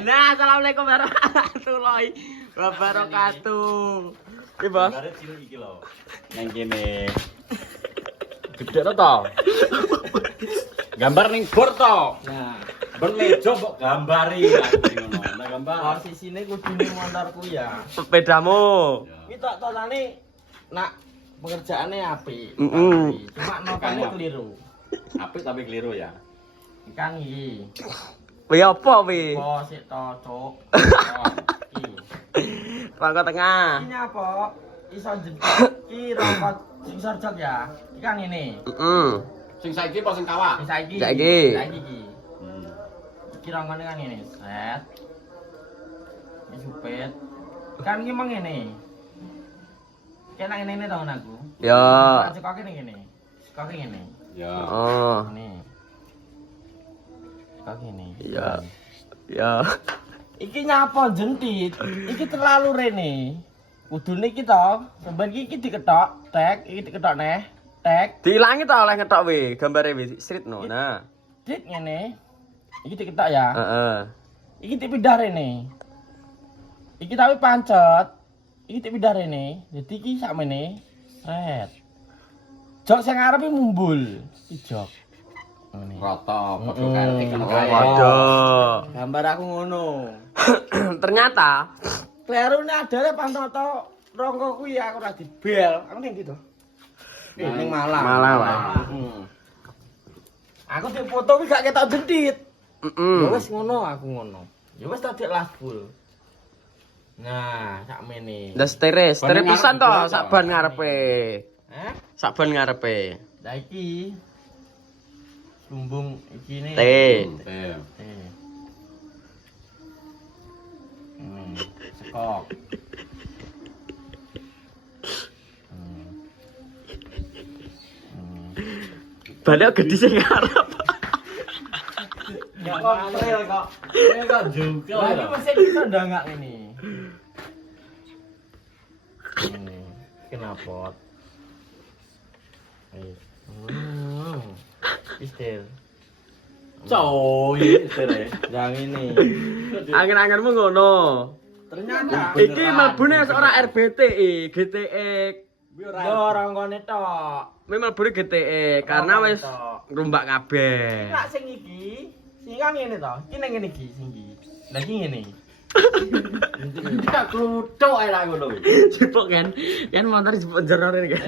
Nah, assalamualaikum warahmatullahi wabarakatuh. Iki, Bos. Gambare cilik iki lho. Yang kene. Gede to. Gambar ning bor to. Nah, Ben meja mbok gambari ngono. Nah, gambar. posisine kudune motorku ya. Sepedamu. Iki tok totane nak pekerjaane apik. Heeh. Cuma notane keliru. Apik tapi keliru ya. Kang iki. Wi apa wi? Bos sik to, Cuk. Iki. Rangka tengah. Ini apa? Iso jebak. Iki rokok sing sarjok ya. Iki kan ngene. Heeh. Sing saiki apa sing kawak? Sing saiki. Saiki. Saiki iki. Iki rongkone kan ngene. Set. Ini supet. Kan iki meng ngene. Kena ngene to aku. Ya. Cekoke ning ngene. Cekoke ngene. Ya. Oh. Nih. Cekoke ngene. Ya. Ya. Iki nyapa jentit? Iki terlalu rene. Kudune iki to, sampeyan iki diketok, tek, iki diketok neh, tek. Diilangi ta oleh ngetok wi, gambare wi street no. Nah. Dik ngene. Iki diketok ya. Heeh. Iki dipindah rene. Iki tapi pancet. Iki dipindah rene. Dadi iki sakmene. Set. Jok sing ngarepe mumbul. Iki jok. Ngene. Roto, padha karo kena kae. Waduh. Gambar aku ngono. Ternyata Klerune adare pantoto rongko kuwi aku ora dibel. Aku ning ndi to? Ning Malang. Malang, Pak. Heeh. Aku dipoto kuwi gak ketok jentit. heeh. Ya wis ngono aku ngono. Ya wis tak dik lasbul. Nah, sakmene. Ndas tere pisan to ngarep sak ban ngarepe. Heh? Sak ban ngarepe. Lah iki sumbung iki ne. T. Sekok. Balik gede sing ngarep. Ya kok trail kok. Ini kok juga Lah iki ya. mesin kita ndangak ini. Ini kenapa? Istil. Coy, sere. Yang ini. Angin-anginmu ngono. Ternyata Iki mlebune ora RBTI, GTX. yo orang kone tok. Memang mlebune GTX karena wis ngrumbak kabeh. Nak sing iki, sing kan ngene to. Iki ning ngene iki sing iki. Lah iki ngene. Tak kluthuk ae lah ngono. Jipuk kan. Kan motor jipuk jero rene kan.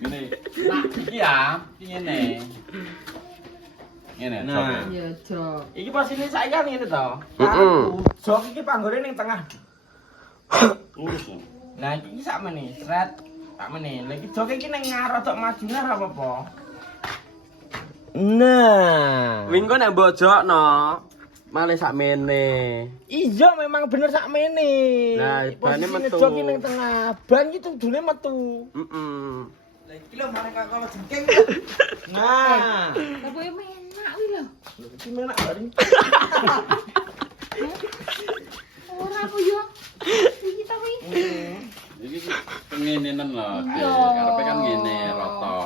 Ngene. Nah, iki ya, iki ngene. Ngene, Nah. coba. Ya, Jok. Iki posisi saiki kan ngene to. Heeh. Jok iki panggone ning tengah. Lurus. Nah iki sakmene, sret. Sakmene. Lah iki jok iki ning ngarep tok maju ngarep apa? Nah. Wingko nek mbojokno malah sakmene. Iya memang bener sakmene. Nah, bane Posisine metu. jok iki ning tengah. Ban iki tudune metu. Heeh. Lah iki lho marang kakak jengking. Nah. Apa yang enak wih lho. Iki menak bareng. Ora apa yo. Iki ta wih. Iki pengenenan lho. Iya. Karepe kan ngene rata.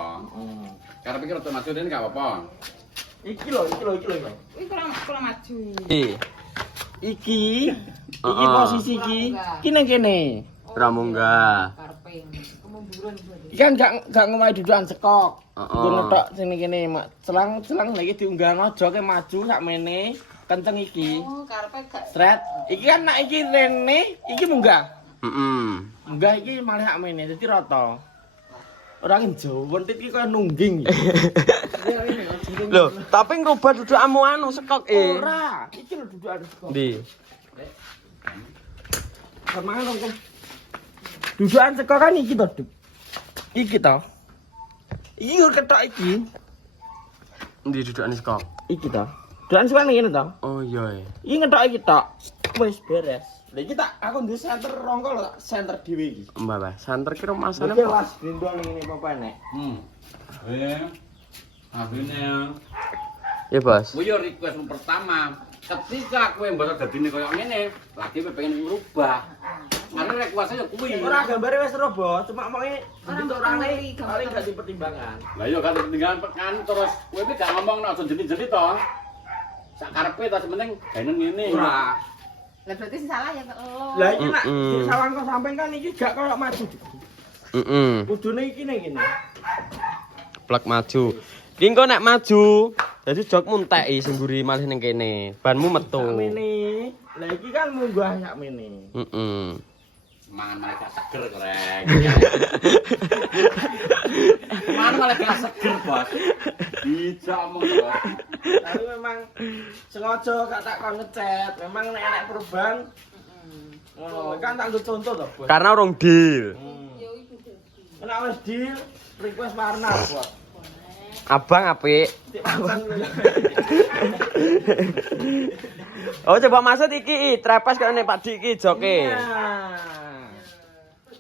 Karepe ki rata maksudnya enggak apa-apa. Iki lho. Wih kurang maju. Iki Heeh. posisi iki. Iki ning kene. Ora munggah. Karpe kemunduran berarti. Iki kan gak ngomahi dudukan sekok. Heeh. Ngono tok sing ning kene, Mak. Selang lagi diunggahno joke maju sakmene kenceng iki. Oh, karpe gak. Sret. Iki kan nak iki rene, iki munggah. Heeh. Munggah iki malah sakmene dadi rata. Ora ngejo, wentit iki kaya nungging. Loh, tapi ngrubah dudukanmu anu sekok Ora, iki lho dudukan sekok. Ndi? Kemana dong, Kang? Dudukan sekok kan iki to, Dik. Iki to. Iki yo ketok iki. Ndi dudukane sekok? Iki to. Dudukan sekok ngene to. Oh iya. Iki ngetok iki tok. Wis beres. Lah iki tak aku ndek center rongko lho, tak center dhewe iki. Mbak, santer kira masane Iki las gendong ngene apa nek. Akhirnya Ya, Bos. kuwi yo request pertama. Ketika kowe mbok dadine koyo ngene, lagi kowe pengen ngrubah. Karena request-nya yo kuwi. Ora gambare wis ero, Bos. Cuma moke Orang bentuk pertama orangnya iki gambar. paling gak dipertimbangkan. Lah yo kan ketinggalan pekan terus kowe iki gak ngomong aja jenis-jenis to. sak karepe to sementing gaenen ngene. Ora. Lah berarti sing salah ya lo. Lah iki nak sawan kok sampean kan iki gak koyo maju. Kudune iki ning kene. Plek maju. Ki engko nek maju, dadi jokmu enteki sing mburi malih ning kene. Banmu metu. Sakmene. Lah iki kan munggah sakmene. Mangan malah gak seger kreng. Mangan malah gak seger, Bos. Dijak omong to. Tapi memang sengaja gak tak kon ngechat. Memang nek enek perubahan. Ngono, kan tak nggo contoh to, Bos. Karena urung deal. Yo iku dadi. Nek wis deal, request warna, Bos. Abang apik. Tik pasang lho. Oh coba maksud iki trepes kok nek Pak Dik iki joke. Nah.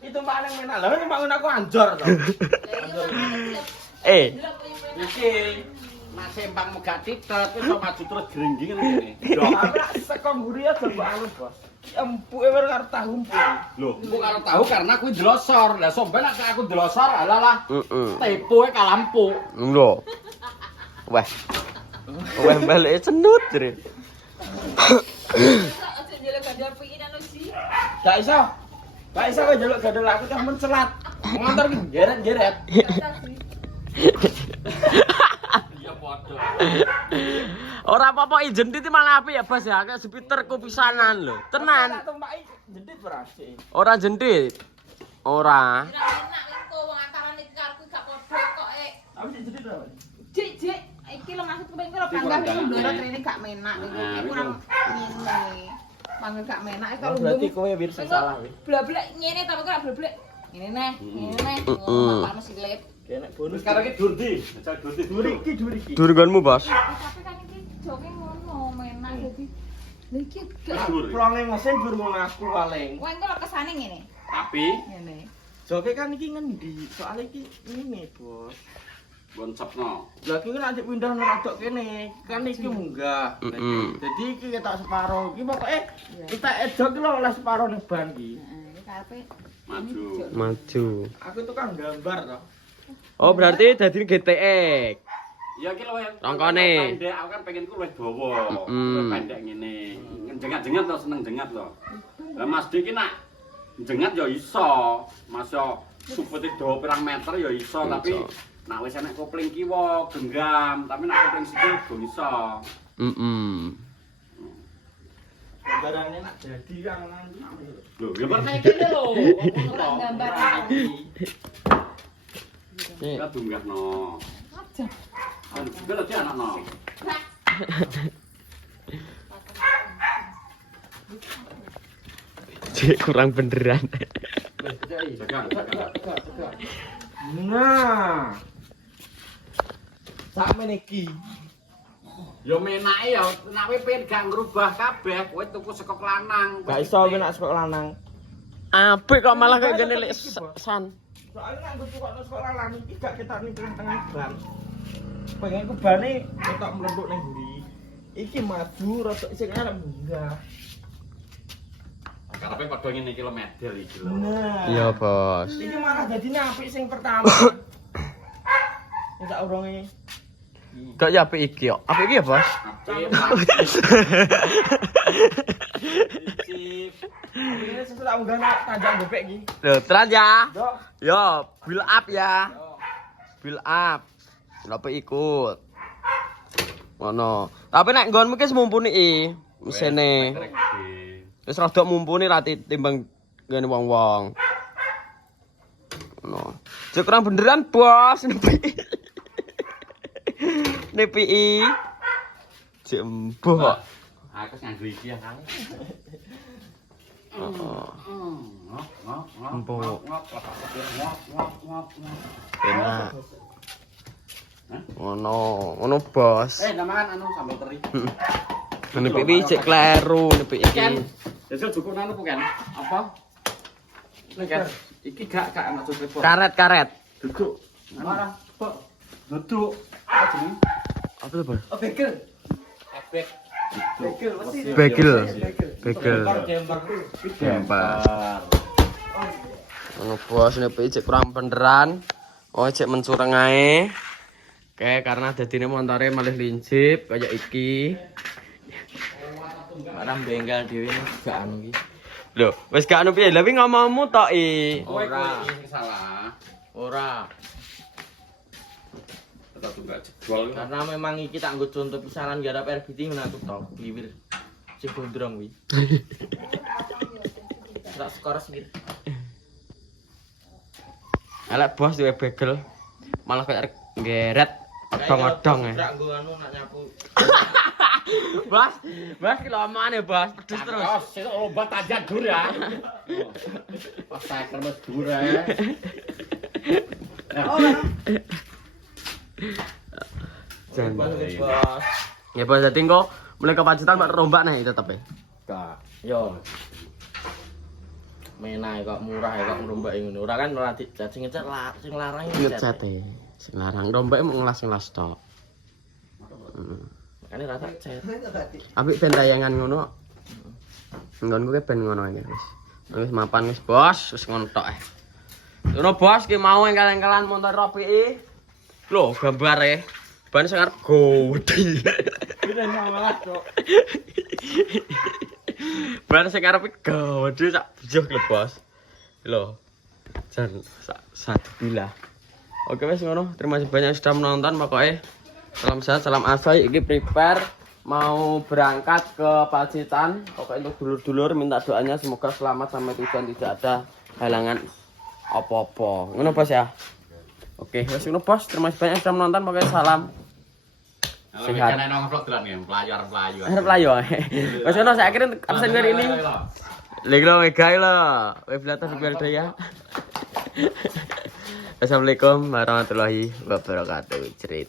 Itu paling menak. Lah nek aku anjor to. Iki masih empang megak titet iso maju terus gringging ngene. Ora saka mburi aja mbok anu, Bos. Ki empuke wer karo tahu empuk. Lho, empuk karo tahu karena kuwi delosor. Lah somben nek aku delosor alalah. Tepoe kalampu. Lho. Wah. Wah balik cenut jere. Aja njelek gandar pikiran sih. Gak iso. Gak iso kowe njaluk gadol aku cah mencelat. Ngantor ki geret-geret. Iya padha. Ora apa-apa ijen titi malah apik ya Bas ya, kayak spiterku pisanan lho. Tenan. Tak tumpaki jendit berarti. Ora jendit. Ora. Ora enak engko wong antarane karku gak padha kok Tapi jendit ora. Jek iki lho maksudku pengen lho panggah iku ndoro trene gak menak iki kurang ngene. Panggah gak menak kalau Berarti kowe wir sing salah kowe. Blablek ngene tapi kok blablek. Ngene neh, ngene neh. Panas silet. Kene bonus. Sekarang iki durdi, jajal durdi. Duri iki. Durgonmu Bos. Tapi kan iki joke ngono menak dadi. Lha iki gak Plonge mesin durung ngaku paling. kowe engko lho kesane ngene. Tapi Ngene. Joke kan iki ngendi? Soale iki ngene, Bos. boncepno. Lah iki kan anjek pindah rodok kene. Kan iki munggah. Jadi iki ketok separo. Iki pokoke kita edok lho oleh separo ning ban iki. Heeh, iki karepe Maju. Maju. Aku tukang gambar to. Oh berarti dadi GTX. Ya iki lho yang Rongkone. pendek, aku kan pengen ku luwih dawa. Luwih pendek ngene. Jengat-jengat to seneng jengat to. Lah Mas Dik iki nak jengat ya iso. Mas yo supete dawa pirang meter ya iso, tapi nak wis enek kopling kiwa genggam, tapi nak kopling sikil go iso. Gambarane nak jadi kan nanti. Lho, gambar kayak gini lho. gambar Kita dunggahno. aja. Kita lagi anakno. Cek kurang beneran. Jaga. Nah. Sakmene iki. Ya menake ya nek kowe pengen gak ngrubah kabeh, kowe tuku saka lanang. Gak iso kowe nak sekolah lanang. Apik kok malah kayak gini lek san. Soalnya nek tukokno sekolah lanang iki gak ketok ning tengah ban. Pengen ku bane ketok mlempuk ning mburi. Iki maju rada sing arep munggah. Karepe padha ngene iki lho medel iki lho. Nah. Iya Bos. Iki malah dadine apik sing pertama. Sing sak urunge. Kok ya apik iki kok. Apik iki ya Bos? Ini sesuatu unggah nak tanjak bebek iki. Loh, tenan ya. Yo. Yo, build up ya. Build up. Kenapa ikut? Ngono. Tapi nek nggonmu ki mumpuni mesine. Wis rada mumpuni ra timbang ngene wong-wong. Ngono. Cek kurang beneran, Bos. Nepi. Cek embuh kok. Aku nganggo iki ya kali. Enak. Ngono Bos. Namakan anu sambal teri. Nepi iki cek kleru nepi iki. Jajal cukup anu ku kan? Apa? Nek iki gak anak cukup. Karet. Duduk. Marah, Pak. Duduk. Apa jenenge? Apa tuh, Bos? Oh, bekel. Efek. Bekel mesti. Bekel. Gambar. Ngono Bos, nepi cek kurang beneran. Oh, cek mensureng ae. Oke, karena dadine montore malih lincip kayak iki. Ora bengkel dhewe gak anu iki. Lho, wis gak anu piye? Lah wi ngomongmu tok Kowe Ora. sing salah. Ora. Tetap enggak jebol. Karena memang iki tak nggo contoh pisanan garap air biti ngono aku tok kliwir. Sing gondrong kuwi. Tak skor sendiri. Elek bos duwe bagel. Malah kayak ngeret odong-odong ya. Ora nggo anu nak nyapu. Bos, bos ki lomane bos, pedes terus. Terus itu obat aja dur ya. Pas saya kermes dur ya. Jan. Bos. Ya bos, dadi engko mulai ke Pacitan Pak rombak nih tetep ya. Gak. Yo. Menah kok murah kok ngrombak ngono. Ora kan ora dicat sing ngecat sing larang Ngecat e. Sing larang rombake mau ngelas-ngelas tok. Makane rata cet. Apik ben tayangan ngono. Nggonku ki ben ngono iki wis. Wis mapan wis bos, wis ngono tok. Ngono bos ki mau engkal-engkalan motor Robi. Lho, gambare. Ban sing arep gede. Wis malah kok. Ban sing arep gede sak bujuh lho bos. Lho. Jan satu bila. Oke wes ngono, terima kasih banyak sudah menonton. Pokoknya salam sehat, salam asoy. Ini prepare mau berangkat ke Pacitan. Pokoknya untuk dulur-dulur minta doanya semoga selamat sampai tujuan, tidak ada halangan apa-apa. Ngono bos ya. Oke, wes ngono bos. Terima kasih banyak sudah menonton. Pokoknya salam sehat. Kan nang vlog dolan ya, pelayu. Harap layo. Wes ngono saya akhirin absen kali ini. Legro megai lo. Weblata di ya. Assalamualaikum warahmatullahi wabarakatuh. Cerit.